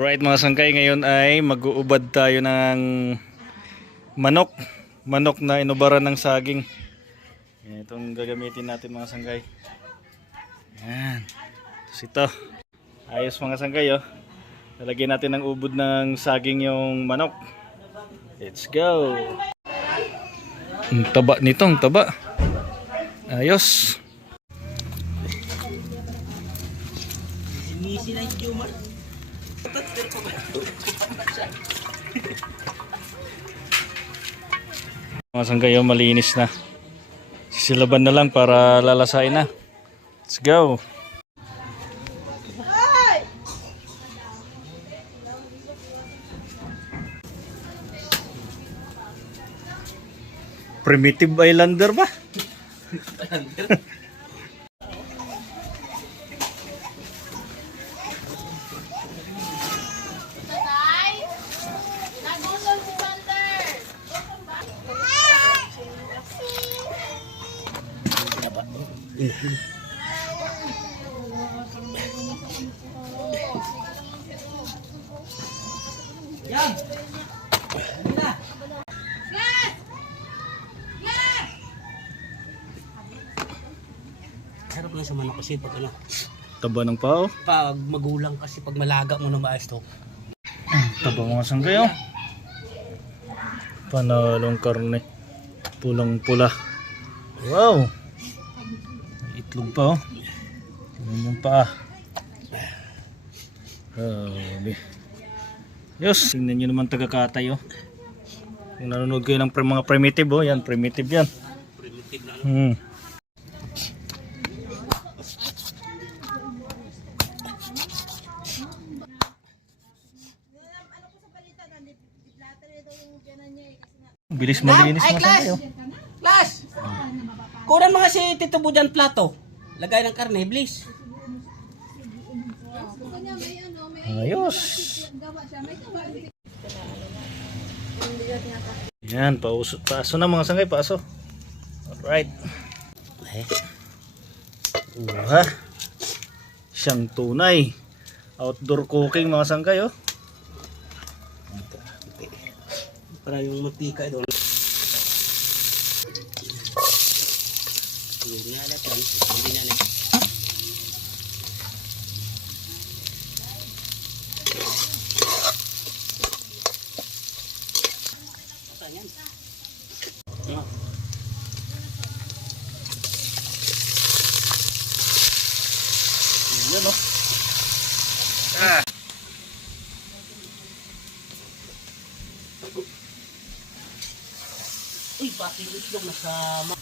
Right mga sangkay, ngayon ay mag-uubad tayo ng manok. Manok na inubaran ng saging. Yan, itong gagamitin natin mga sangkay. Yan. Tapos ito. Ayos mga sangkay oh. Lalagyan natin ng ubod ng saging yung manok. Let's go. Ang taba nito, ang taba. Ayos. Mga sangkay oh, malinis na. Sisilaban na lang para lalasain na. Let's go. Primitive Islander ba? Yan. Sarap lang sa manok kasi pag ano, Taba ng pao. pag magulang kasi pag malaga mo na maayos to. Taba mga sangkay oh. Panalong karne. Pulang pula. Wow. May itlog pa oh. Tingnan yung paa. Grabe. Yes, tingnan nyo naman taga-katay oh. Kung nanonood kayo ng mga primitive oh, yan, primitive yan. Primitive na ano. Bilis malinis mga sangkay oh. Class! Kunan mga si Tito Bujan plato. Lagay ng karne, please. Ayos. Yan, paso na mga sangkay, paso. Alright. Siyang tunay. Outdoor cooking mga sangkay oh. Para yung matika doon. Hindi na alat yan. Hindi na alat. Saan yan? Yan oh. Uy, pati yung itlog nasama.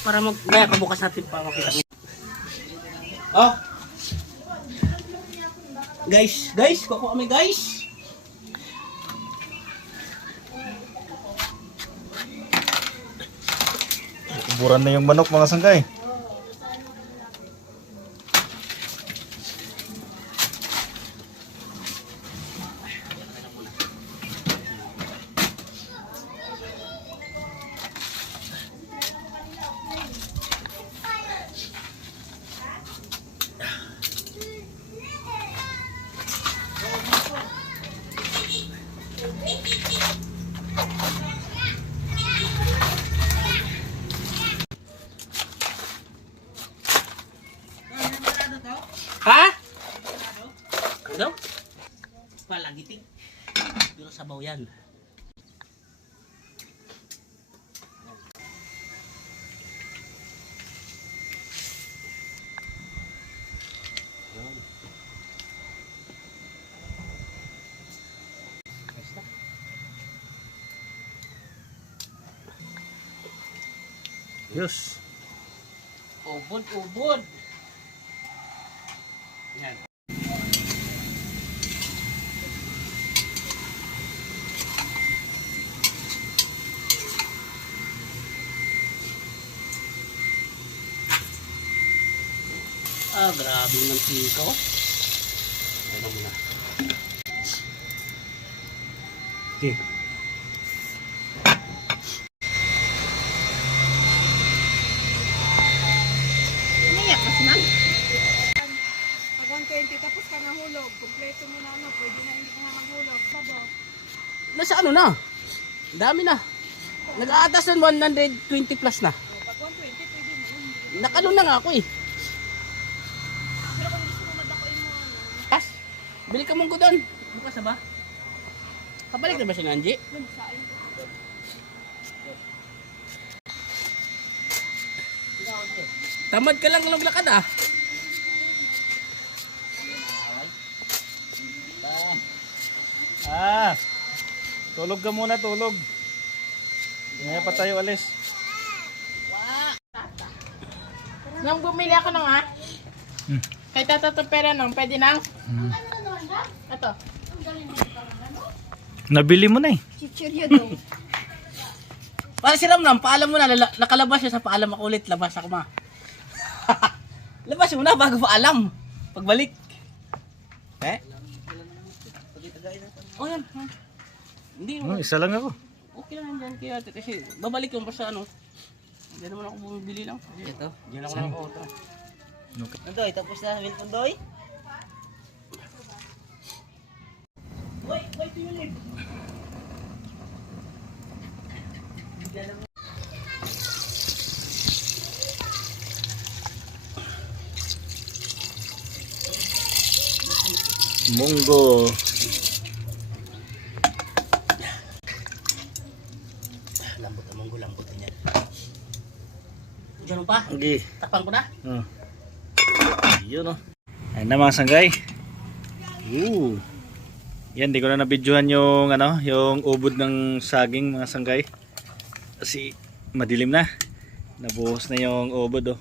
Para mag-maya pabukas natin para makita mo. Oh! Guys, kukuha kami guys. Kuburan na yung manok mga sangkay. Ha? Ano? Palagitik. Pero sabaw yan. Yes. Ubod. Yan. Grabe ng tiko. Ano muna. Okay. Umiyak kasi na. Pag 120 tapos ka nahulog, kumpleto mo na ano, pwede na hindi ka na maghulog. Sabo. Nasa ano na? Dami na. Nag-aatas ng 120 plus na. Pag 120, pwede na. Nakano na nga ako eh. Pero kung gusto mo madakoy mo, ano, Kas, bili ka munggo doon. Bukas na ba? Kabalik na ba si Nanji? dun sa ayun. Tamad ka lang maglakad ah. Tulog ka muna, tulog. Ngayon pa tayo alis. Nung bumili ako nung kay Tata to pera nung, pwede nang? Ito. Nabili mo na eh. Chichiryo daw. Para si Ramnam, paalam mo na. Nakalabas siya sa paalam ako ulit. Labas ako ma. Labas mo na bago paalam. Pagbalik. Eh? Oh yan. Hindi mo. Isa lang ako. Okay lang yan kaya kasi babalik yung basta ano. Diyan naman ako bumibili lang. Ito. Diyan ako nakakauto. Nandoy, tapos na milk Nandoy? Wait, tulip. Munggo. Lambot ang munggo, lambot din yan. Diyan pa? Okay. Tapang ko na? Yun o. Ayun na mga sanggay. Yan, di ko na nabidyohan yung ano, yung ubod ng saging mga sanggay. Kasi madilim na. Nabuhos na yung ubod oh.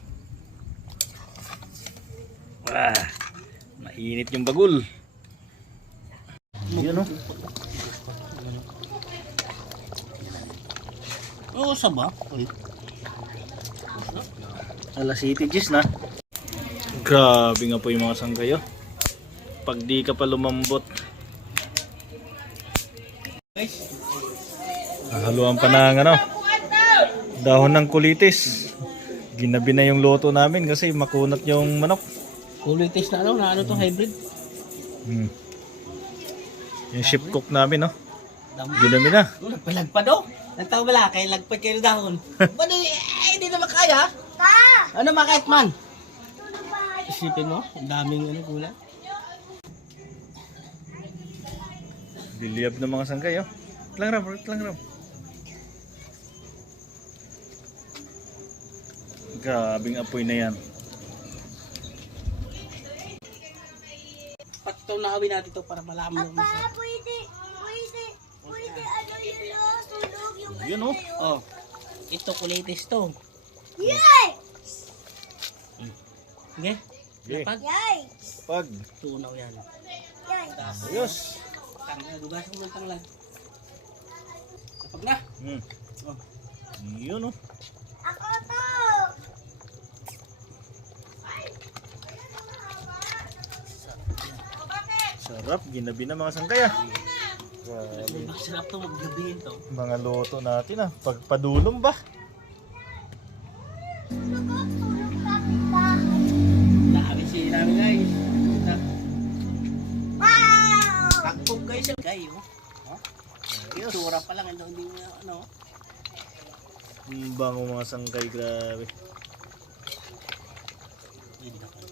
Mainit yung bagul. Yun oh. Oo, saba. Alas 7 na. Grabe nga po yung mga sanggay oh. Pag di ka pa lumambot. Haluan pa ng ano, dahon ng kulitis. Ginabi na yung loto namin kasi makunat yung manok. Kulitis na ano to hybrid? Yung ship cook namin no. Ginabi na. Nagpalag pa daw. Nagtawa wala kay lagpad kayo dahon. Ano hindi na makaya? Ano makait man? Isipin mo, ang daming ano gulay. Biliyab ng mga sanggay oh. Lang ram. Grabing apoy na yan. Patto na awin natin to para malaman mo. Pwede, ano yun lo, sunog yung Yun oh. Oh. Ito kulitis to. Yay! Okay? Okay. Pag Yay! Pag. tunaw yan. Yay! Ayos. Dugasan mo ng tanglag. Kapag na. Oh. Yun oh. Ako to! Sarap. Ginabi na mga sanggay ah. Grabe. Masarap to maggabihin to. Mga loto natin ah. Pagpadulong ba? Dami si namin guys. Wow! Kakpog guys yung guys. Oh. Sura pa lang hindi mo ano. Ang bango mga sanggay. Grabe. Hindi na pa.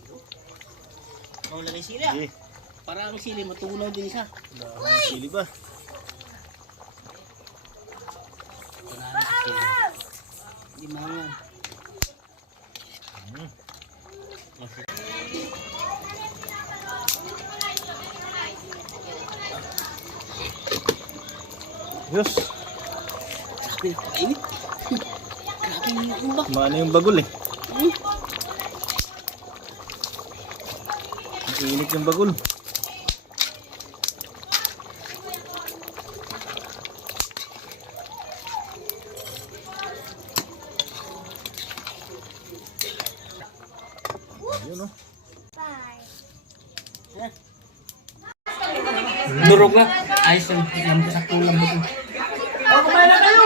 Oh, lagay sila. Okay. Para ang sili matunaw din siya. Dahon sili ba? Hindi mahangan. Diyos. Grabe, kainit. Grabe yung ba? Maano yung bagol eh. Init yung bagol. Ayun oh. Durog nga. Ayos yung lambo sa kulang mo. Oh, kumain na kayo!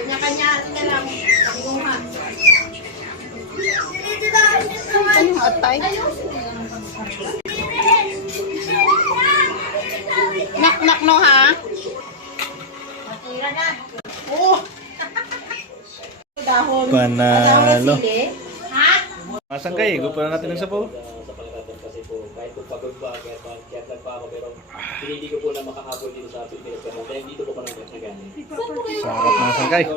Kanya-kanya na lang. Pagbuha. Ano atay? Nak no ha? Matira na. Oh! Dahon. Panalo. Ha? Mga sanggay, gupo na natin ng sabaw. sa pakiramdam kasi po kahit po pagod ba kaya nagpa ako pero hindi ko po na makahabol dito sa Pilipinas pero dahil dito po ko nang nagana. Sarap mga sanggay.